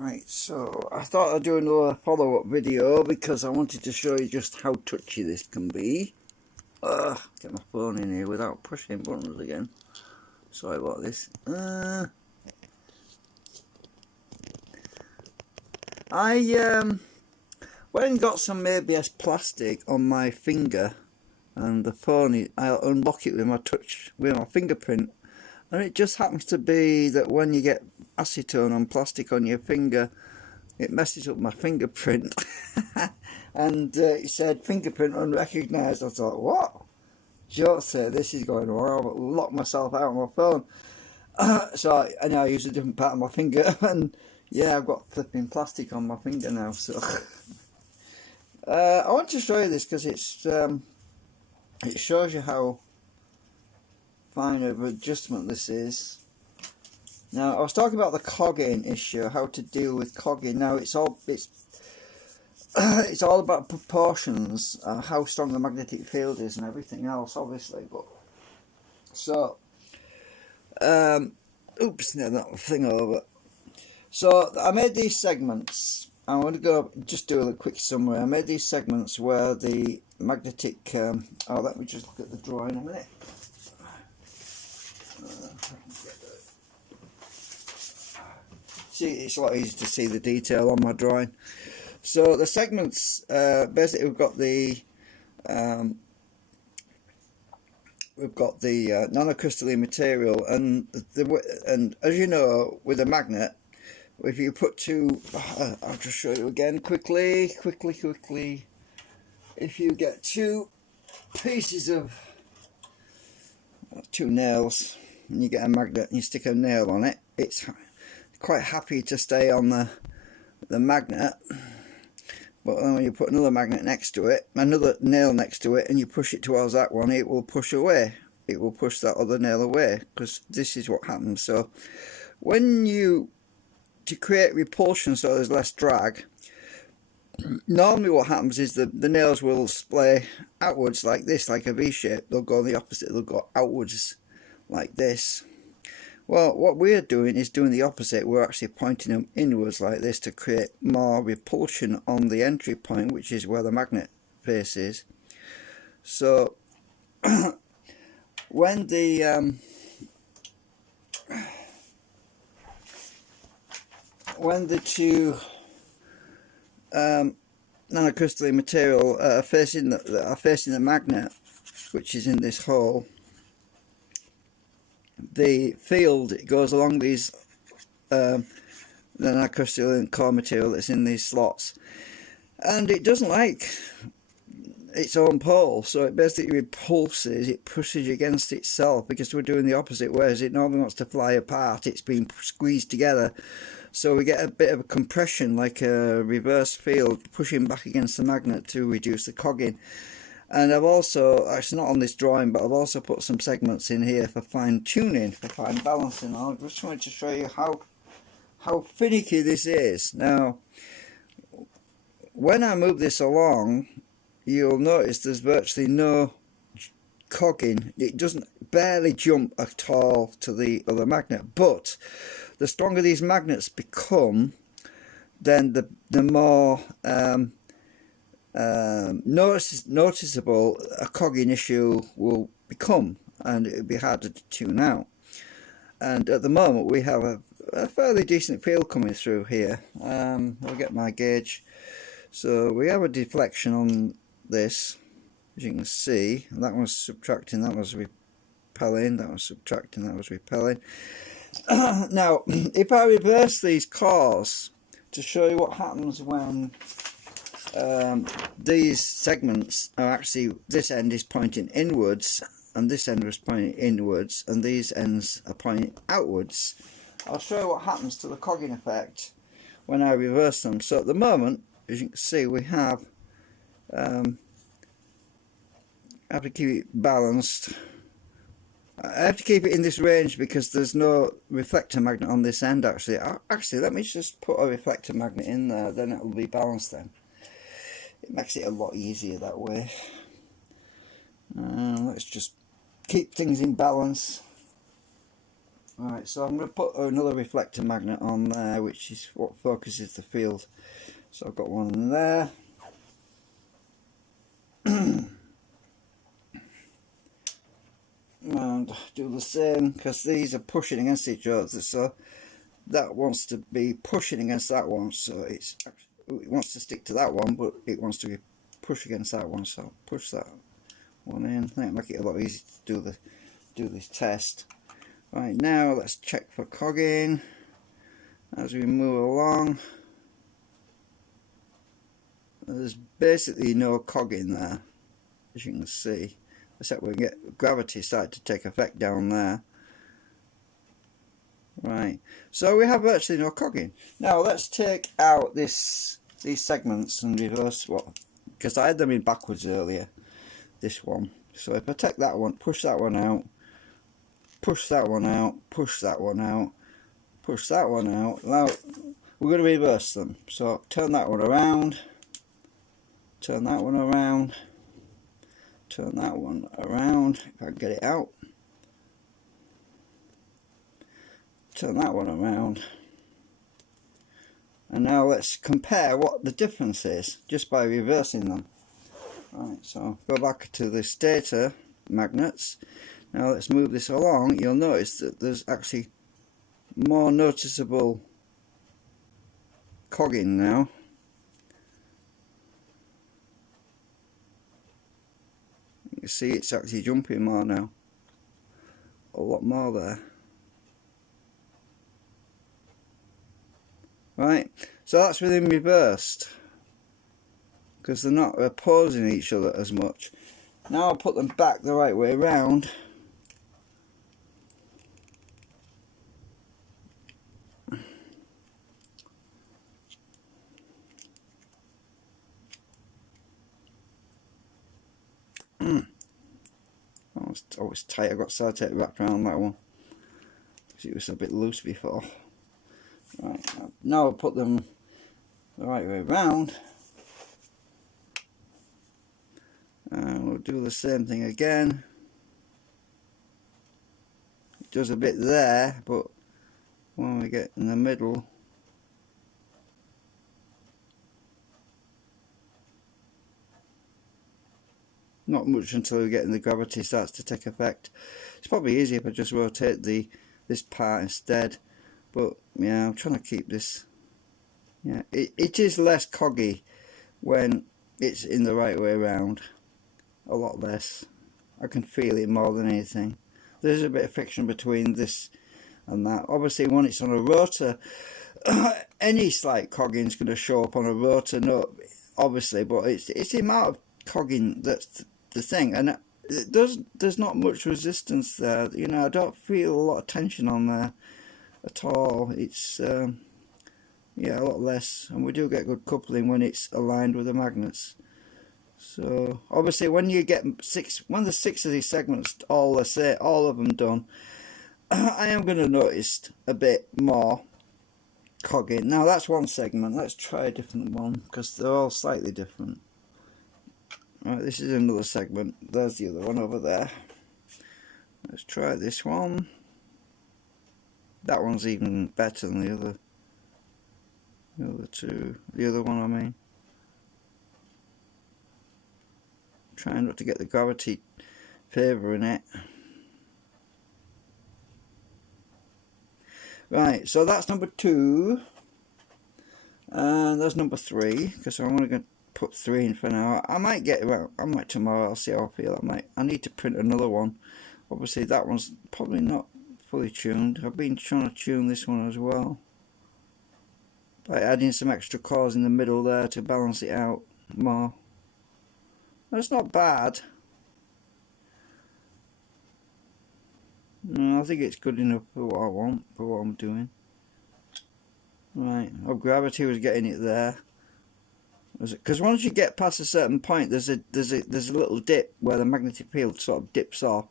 Right, so I thought I'd do another follow-up video because I wanted to show you just how touchy this can be. Get my phone in here without pushing buttons again. Sorry about this. I went and got some ABS plastic on my finger, and the phone, I'll unlock it with my fingerprint, and it just happens to be that when you get acetone on plastic on your finger, it messes up my fingerprint. And it said fingerprint unrecognised. I thought, what? Jose, this is going wrong. I'll lock myself out of my phone. So I now use a different part of my finger, and yeah, I've got flipping plastic on my finger now. So I want to show you this because it shows you how fine of adjustment this is. Now, I was talking about the cogging issue, how to deal with cogging. Now, it's all about proportions, how strong the magnetic field is, and everything else, obviously. But so, oops, no, that thing over. So I made these segments. I want to go just do a quick summary. I made these segments where the magnetic. Let me just look at the drawing a minute. See, it's a lot easier to see the detail on my drawing. So the segments, basically, we've got the nanocrystalline material, and as you know, with a magnet, if you put two, I'll just show you again quickly. If you get two pieces of two nails, and you get a magnet, and you stick a nail on it, it's quite happy to stay on the magnet. But when you put another magnet next to it, another nail next to it, and you push it towards that one, it will push away. It will push that other nail away, because this is what happens. So when to create repulsion so there's less drag, normally what happens is the nails will splay outwards like this, like a V shape. They'll go the opposite, they'll go outwards like this. Well, what we're doing is doing the opposite. We're actually pointing them inwards like this to create more repulsion on the entry point, which is where the magnet face is. So when the two nanocrystalline material are facing the magnet, which is in this hole, the field, it goes along these the nanocrystalline core material that's in these slots, and it doesn't like its own pole, so it basically repulses, it pushes against itself, because we're doing the opposite. Whereas it normally wants to fly apart, it's being squeezed together, so we get a bit of a compression, like a reverse field pushing back against the magnet to reduce the cogging. And I've also, actually not on this drawing, but I've also put some segments in here for fine tuning, for fine balancing. I just wanted to show you how finicky this is. Now, when I move this along, you'll notice there's virtually no cogging. It doesn't barely jump at all to the other magnet. But the stronger these magnets become, then the more noticeable a cogging issue will become, and it will be harder to tune out. And at the moment we have a fairly decent field coming through here. I'll get my gauge. So we have a deflection on this, as you can see. That was subtracting, that was repelling, that was subtracting, that was repelling. Now if I reverse these cores to show you what happens when these segments are actually, this end is pointing inwards and this end was pointing inwards and these ends are pointing outwards, I'll show you what happens to the cogging effect when I reverse them. So at the moment, as you can see, we have I have to keep it balanced. I have to keep it in this range because there's no reflector magnet on this end. Actually, let me just put a reflector magnet in there, then it will be balanced then. It makes it a lot easier that way. Let's just keep things in balance. Right, so I'm going to put another reflector magnet on there, which is what focuses the field. So I've got one in there. And do the same, because these are pushing against each other, so that wants to be pushing against that one, so it wants to stick to that one, but it wants to be pushed against that one, so I'll push that one in. I think it'll make it a lot easier to do this test. Right, now let's check for cogging as we move along. There's basically no cogging there, as you can see, except we get gravity started to take effect down there. Right, so we have virtually no cogging. Now let's take out these segments and reverse what, because I had them in backwards earlier, this one. So if I take that one, push that one out, push that one out, push that one out, push that one out. Now we're going to reverse them. So turn that one around, turn that one around, turn that one around, if I can get it out. Turn that one around, and now let's compare what the difference is just by reversing them. Right, so go back to the stator magnets. Now let's move this along. You'll notice that there's actually more noticeable cogging now. You can see it's actually jumping more now, a lot more there. Right, so that's with them reversed, because they're not opposing each other as much. Now I'll put them back the right way around. I was tight, I got sellotape wrapped around that one, because it was a bit loose before. Right, now I'll put them the right way around, and we'll do the same thing again. It does a bit there, but when we get in the middle, not much until we get in the gravity starts to take effect. It's probably easier if I just rotate this part instead. But yeah, I'm trying to keep this. Yeah, it is less coggy when it's in the right way around. A lot less. I can feel it more than anything. There's a bit of friction between this and that. Obviously, when it's on a rotor, any slight cogging is going to show up on a rotor. No, obviously, but it's the amount of cogging that's the thing, and there's not much resistance there. You know, I don't feel a lot of tension on there at all. It's yeah, a lot less, and we do get good coupling when it's aligned with the magnets. So obviously when you get when there's 6 of these segments all of them done, I am going to notice a bit more cogging. Now that's one segment. Let's try a different one, because they're all slightly different. Right, this is another segment. There's the other one over there. Let's try this one. That one's even better than the other two. The other one, I mean. Trying not to get the gravity favouring it. Right, so that's number 2. And that's number 3, because I'm only going to put 3 in for now. I might get around. I might tomorrow. I'll see how I feel. I need to print another one. Obviously, that one's probably not fully tuned. I've been trying to tune this one as well, by adding some extra cores in the middle there to balance it out more. That's not bad. No, I think it's good enough for what I want, for what I'm doing. Right, gravity was getting it there. Because once you get past a certain point, there's a little dip where the magnetic field sort of dips off.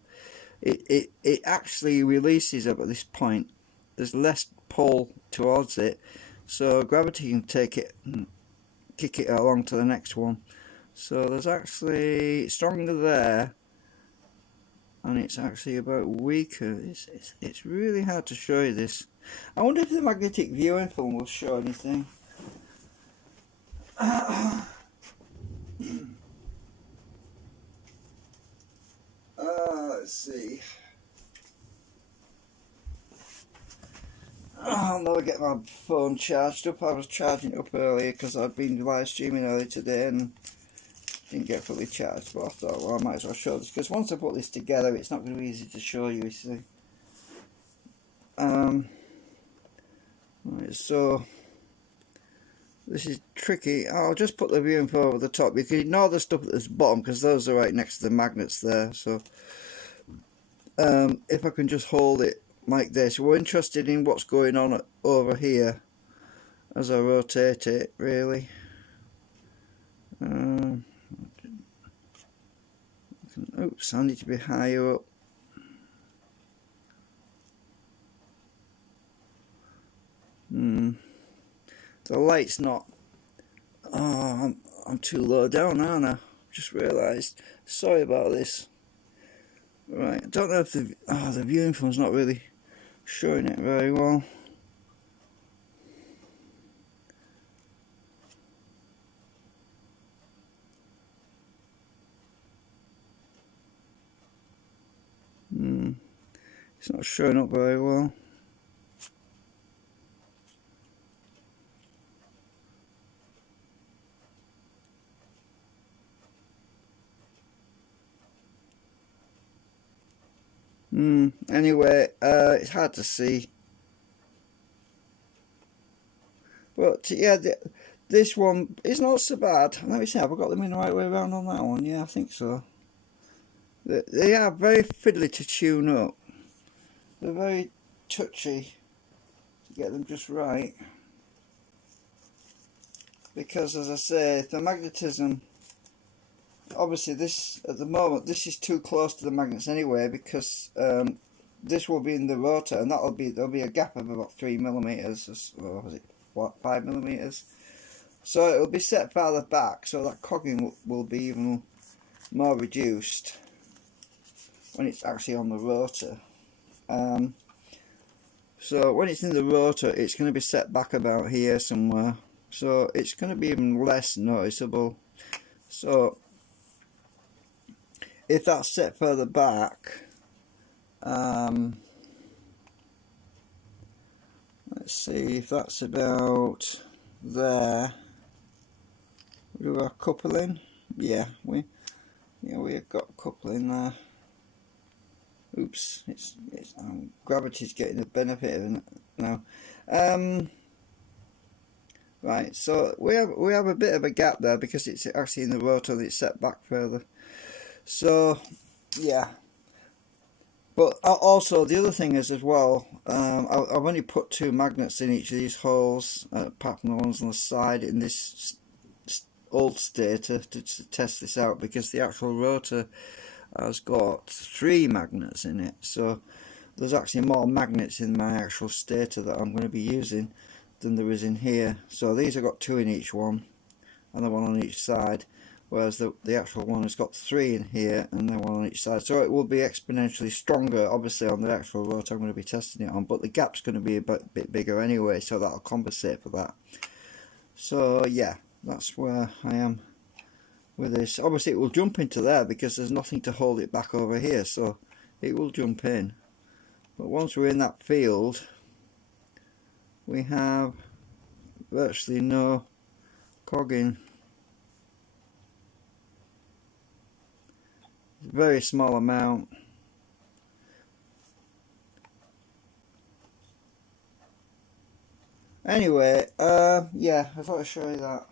It actually releases up at this point. There's less pull towards it, so gravity can take it and kick it along to the next one. So there's actually stronger there, and it's actually about weaker. It's really hard to show you this. I wonder if the magnetic viewing film will show anything. Let's see. I'll never get my phone charged up. I was charging it up earlier because I'd been live streaming earlier today and didn't get fully charged, but I thought, well, I might as well show this, because once I put this together it's not going to be easy to show you see. Right, so this is tricky. I'll just put the viewing film over the top. You can ignore the stuff at the bottom because those are right next to the magnets there. So if I can just hold it like this, we're interested in what's going on over here as I rotate it, really. Oops, I need to be higher up. The light's not. Oh, I'm too low down, aren't I? Just realised. Sorry about this. Right, I don't know if the viewing film's not really showing it very well. It's not showing up very well. Anyway, it's hard to see. But yeah, this one is not so bad. Let me see, have I got them in the right way around on that one? Yeah, I think so. They are very fiddly to tune up. They're very touchy to get them just right. Because as I say, the magnetism, obviously this, at the moment, this is too close to the magnets anyway, because this will be in the rotor, and there'll be a gap of about 3mm, or was it what, 5mm? So it'll be set farther back, so that cogging will be even more reduced when it's actually on the rotor. So when it's in the rotor, it's going to be set back about here somewhere, so it's going to be even less noticeable. So if that's set further back, let's see if that's about there. We do our coupling. Yeah, we've got coupling there. Oops, it's gravity's getting the benefit of it now. Right, so we have a bit of a gap there because it's actually in the rotor that it's set back further. So yeah, but also the other thing is as well, I've only put 2 magnets in each of these holes, apart from the ones on the side in this old stator to test this out, because the actual rotor has got 3 magnets in it. So there's actually more magnets in my actual stator that I'm going to be using than there is in here. So these have got 2 in each one, and the one on each side, whereas the actual one has got 3 in here and then 1 on each side. So it will be exponentially stronger, obviously, on the actual rotor I'm going to be testing it on, but the gap's going to be a bit bigger anyway, so that'll compensate for that. So yeah, that's where I am with this. Obviously it will jump into there because there's nothing to hold it back over here, so it will jump in. But once we're in that field, we have virtually no cogging. Very small amount. Anyway, yeah, I thought I'd show you that.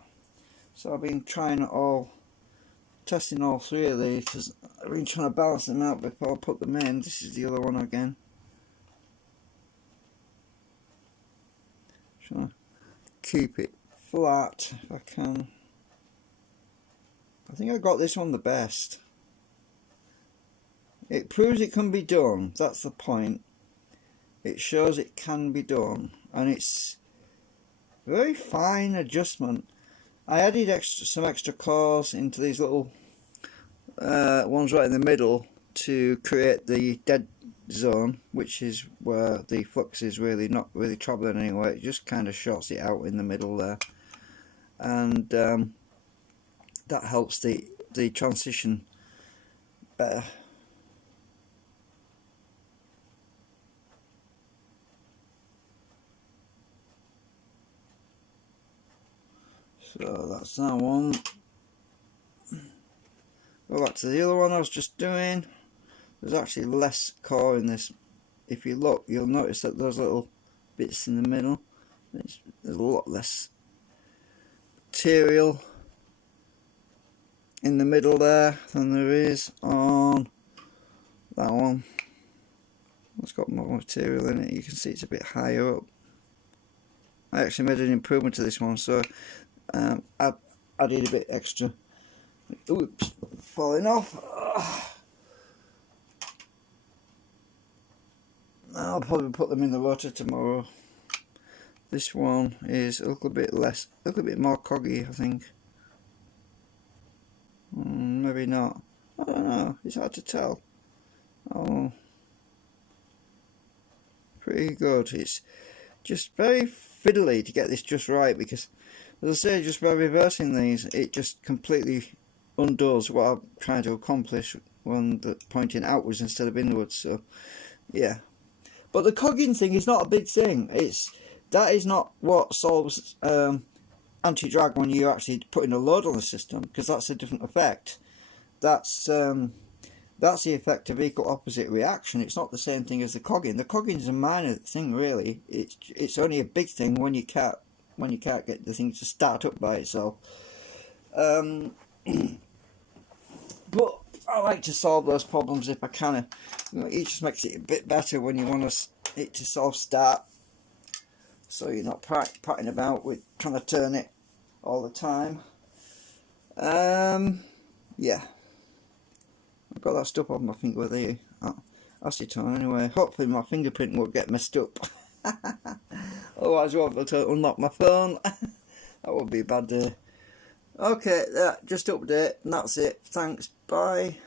So I've been testing all 3 of these, because I've been trying to balance them out before I put them in. This is the other one again. Trying to keep it flat if I can. I think I got this one the best. It proves it can be done, that's the point. It shows it can be done, and it's very fine adjustment. I added some extra claws into these little ones right in the middle to create the dead zone, which is where the flux is really not really travelling anywhere. It just kind of shorts it out in the middle there, and that helps the transition better. So that's that one. Go back to the other one I was just doing. There's actually less core in this. If you look, you'll notice that those little bits in the middle, there's a lot less material in the middle there than there is on that one. It's got more material in it. You can see it's a bit higher up. I actually made an improvement to this one, so I added a bit extra. Oops, falling off. I'll probably put them in the water tomorrow. This one is a little bit less, a little bit more coggy, I think. Maybe not. I don't know. It's hard to tell. Oh, pretty good. It's just very fiddly to get this just right, because, as I say, just by reversing these, it just completely undoes what I'm trying to accomplish when pointing outwards instead of inwards. So, yeah. But the cogging thing is not a big thing. That is not what solves anti-drag when you're actually putting a load on the system, because that's a different effect. That's the effect of equal opposite reaction. It's not the same thing as the cogging. The cogging is a minor thing, really. It's only a big thing when you can't get the thing to start up by itself. But I like to solve those problems if I can. It just makes it a bit better when you want it to self-start, so you're not patting about with trying to turn it all the time. Yeah, I've got that stuff on my finger with the acetone anyway. Hopefully my fingerprint won't get messed up. Otherwise I won't be able to unlock my phone. That would be a bad day. Okay, just update, and that's it. Thanks, bye.